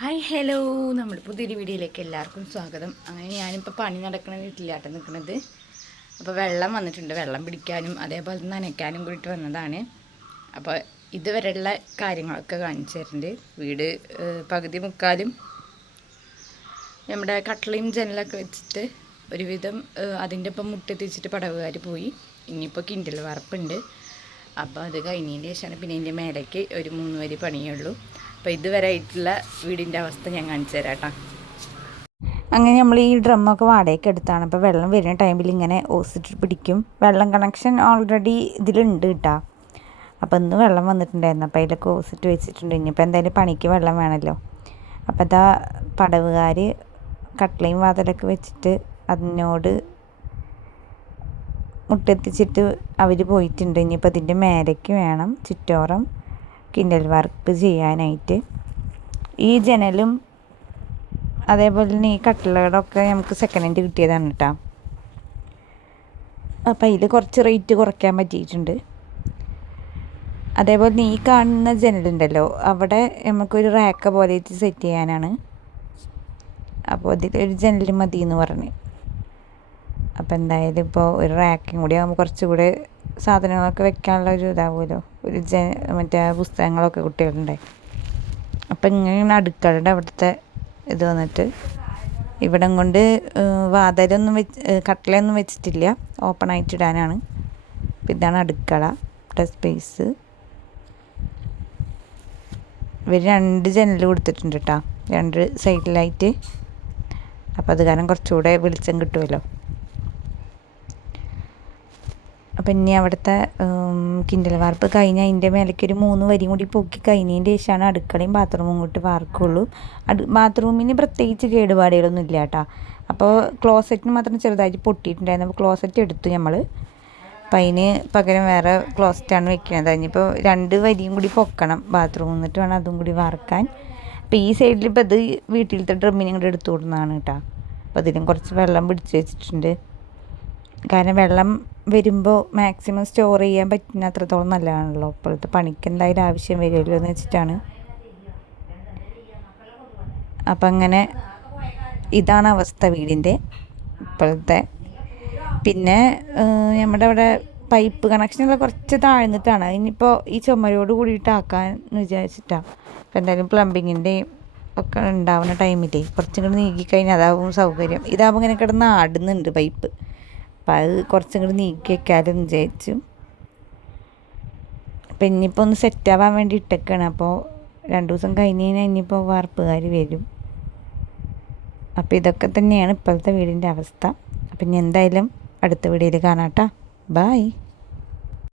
Hi hello നമ്മുടെ പുതിയൊരു വീഡിയോയിലേക്ക് എല്ലാവർക്കും സ്വാഗതം. അങ്ങനെ ഞാനിപ്പോൾ പണി നടക്കണ വീട്ടിലാട്ട് നിൽക്കുന്നത് അപ്പോൾ വെള്ളം വന്നിട്ടുണ്ട്. വെള്ളം പിടിക്കാനും അതേപോലെ നനയ്ക്കാനും കൂടിയിട്ട് വന്നതാണ്. അപ്പോൾ ഇതുവരെയുള്ള കാര്യങ്ങളൊക്കെ കാണിച്ചു തരുന്നുണ്ട്. വീട് പകുതി മുക്കാലും നമ്മുടെ കട്ടളയും ജനലൊക്കെ വെച്ചിട്ട് ഒരുവിധം അതിന്റെ ഒപ്പം മുട്ടെത്തിച്ചിട്ട് പടവുകാർ പോയി. ഇനിയിപ്പോൾ കിൻഡൽ വറപ്പുണ്ട്. അപ്പോൾ അത് കഴിഞ്ഞതിന് ശേഷമാണ് പിന്നെ ഇതിന്റെ മേലേക്ക് ഒരു മൂന്ന് വരി പണിയുള്ളൂ. അപ്പോൾ ഇതുവരെ ആയിട്ടുള്ള വീടിന്റെ അവസ്ഥ ഞാൻ കാണിച്ചു തരാം കേട്ടോ. അങ്ങനെ നമ്മൾ ഈ ഡ്രമ്മൊക്കെ വാടകയ്ക്ക് എടുത്താണ്. അപ്പോൾ വെള്ളം വരുന്ന ടൈമിൽ ഇങ്ങനെ ഓസിട്ട് പിടിക്കും. വെള്ളം കണക്ഷൻ ഓൾറെഡി ഇതിലുണ്ട് കേട്ടോ. അപ്പോൾ ഇന്ന് വെള്ളം വന്നിട്ടുണ്ടായിരുന്നു. അപ്പോൾ അതിലൊക്കെ ഓസിട്ട് വെച്ചിട്ടുണ്ട്. ഇനിയിപ്പോൾ എന്തായാലും പണിക്ക് വെള്ളം വേണമല്ലോ. അപ്പോൾ അതാ പടവുകാർ കട്ടളയും വാതിലൊക്കെ വെച്ചിട്ട് അതിനോട് മുട്ടെത്തിച്ചിട്ട് അവർ പോയിട്ടുണ്ട്. ഇനിയിപ്പോൾ അതിന്റെ മേലേക്ക് വേണം. ചുറ്റോറം കിൻഡൽ വർക്ക് ചെയ്യാനായിട്ട്. ഈ ജനലും അതേപോലെ തന്നെ ഈ കട്ടിലുകളൊക്കെ നമുക്ക് സെക്കൻഡ് ഹാൻഡ് കിട്ടിയതാണ് കേട്ടോ അപ്പം അതിൽ കുറച്ച് റേറ്റ് കുറയ്ക്കാൻ പറ്റിയിട്ടുണ്ട്. അതേപോലെ നീ കാണുന്ന ജനലുണ്ടല്ലോ അവിടെ നമുക്കൊരു റാക്ക പോലെ സെറ്റ് ചെയ്യാനാണ്. അപ്പോൾ ഇതിലൊരു ജനൽ മതി എന്ന് പറഞ്ഞ്. അപ്പോൾ എന്തായാലും ഇപ്പോൾ ഒരു റാക്കും കൂടി ആകുമ്പോൾ കുറച്ചുകൂടെ സാധനങ്ങളൊക്കെ വെക്കാനുള്ള ഒരു ഇതാവുമല്ലോ. ഒരു ജ മറ്റേ പുസ്തകങ്ങളൊക്കെ കുട്ടികളുടെ. അപ്പം ഇങ്ങനെയാണ് അടുക്കളയുടെ അവിടുത്തെ ഇത് വന്നിട്ട്. ഇവിടം കൊണ്ട് വാതിലൊന്നും വെച്ച് കട്ടിലൊന്നും വെച്ചിട്ടില്ല. ഓപ്പൺ ആയിട്ട് ഇടാനാണ്. അപ്പം ഇതാണ് അടുക്കള ഇവിടെ സ്പേസ് ഇവർ രണ്ട് ജനൽ കൊടുത്തിട്ടുണ്ട് കേട്ടോ രണ്ട് സൈഡിലായിട്ട്. അപ്പോൾ അത് കാരണം കുറച്ചുകൂടെ വെളിച്ചം കിട്ടുമല്ലോ അപ്പം ഇനി അവിടുത്തെ കിൻഡൽ വാർപ്പ് കഴിഞ്ഞാൽ അതിന്റെ മേലേക്ക് ഒരു മൂന്ന് വരിയും കൂടി പൊക്കി കഴിഞ്ഞതിന്റെ ശേഷമാണ് അടുക്കളയും ബാത്റൂമും കൂട്ടി വാർക്കുള്ളൂ. അടു ബാത്റൂമിന് പ്രത്യേകിച്ച് കേടുപാടുകളൊന്നും ഇല്ല കേട്ടോ. അപ്പോൾ ക്ലോസറ്റിന് മാത്രം ചെറുതായിട്ട് പൊട്ടിയിട്ടുണ്ടായിരുന്നു. അപ്പോൾ ക്ലോസറ്റ് എടുത്തു നമ്മൾ അപ്പം അതിന് പകരം വേറെ ക്ലോസറ്റാണ് വെക്കുന്നത് അതിനിപ്പോൾ രണ്ട് വരിയും കൂടി പൊക്കണം ബാത്റൂം എന്നിട്ട് വേണം അതും കൂടി വാർക്കാൻ. അപ്പോൾ ഈ സൈഡിൽ ഇപ്പോൾ അത് വീട്ടിലത്തെ ഡ്രമ്മിനും കൂടി എടുത്തു കൊടുക്കുന്നതാണ് കേട്ടോ. അപ്പോൾ അതിലും കുറച്ച് വെള്ളം പിടിച്ച് വെച്ചിട്ടുണ്ട്. കാരണം വെള്ളം വരുമ്പോൾ മാക്സിമം സ്റ്റോർ ചെയ്യാൻ പറ്റുന്ന അത്രത്തോളം നല്ലതാണല്ലോ. ഇപ്പോഴത്തെ പണിക്ക് എന്തായാലും ആവശ്യം വരുമല്ലോ എന്ന് വെച്ചിട്ടാണ്. അപ്പം അങ്ങനെ ഇതാണ് അവസ്ഥ വീടിന്റെ ഇപ്പോഴത്തെ. പിന്നെ നമ്മുടെ അവിടെ പൈപ്പ് കണക്ഷനുള്ള കുറച്ച് താഴ്ന്നിട്ടാണ്. ഇനിയിപ്പോൾ ഈ ചുമരോട് കൂടിയിട്ടാക്കാൻ എന്ന് വിചാരിച്ചിട്ടാണ് അപ്പോൾ എന്തായാലും പ്ലംബിങ്ങിന്റെയും ഒക്കെ ഉണ്ടാവുന്ന ടൈമിലേ കുറച്ചും കൂടി നീക്കിക്കഴിഞ്ഞാൽ അതാവും സൗകര്യം. ഇതാവുമ്പോൾ ഇങ്ങനെ കിടന്ന് ആടുന്നുണ്ട് പൈപ്പ് അപ്പം അത് കുറച്ചും കൂടി നീക്കി വയ്ക്കാമെന്ന് വിചാരിച്ചു. അപ്പം ഇനിയിപ്പോൾ ഒന്ന് സെറ്റാവാൻ വേണ്ടി ഇട്ടേക്കാണ്. അപ്പോൾ രണ്ട് ദിവസം കഴിഞ്ഞ് കഴിഞ്ഞാൽ ഇനിയിപ്പോൾ വാർപ്പുകാർ വരും. അപ്പോൾ ഇതൊക്കെ തന്നെയാണ് ഇപ്പോഴത്തെ വീടിന്റെ അവസ്ഥ. അപ്പം ഇനി എന്തായാലും അടുത്ത വീഡിയോയിൽ കാണാം കേട്ടോ ബായ്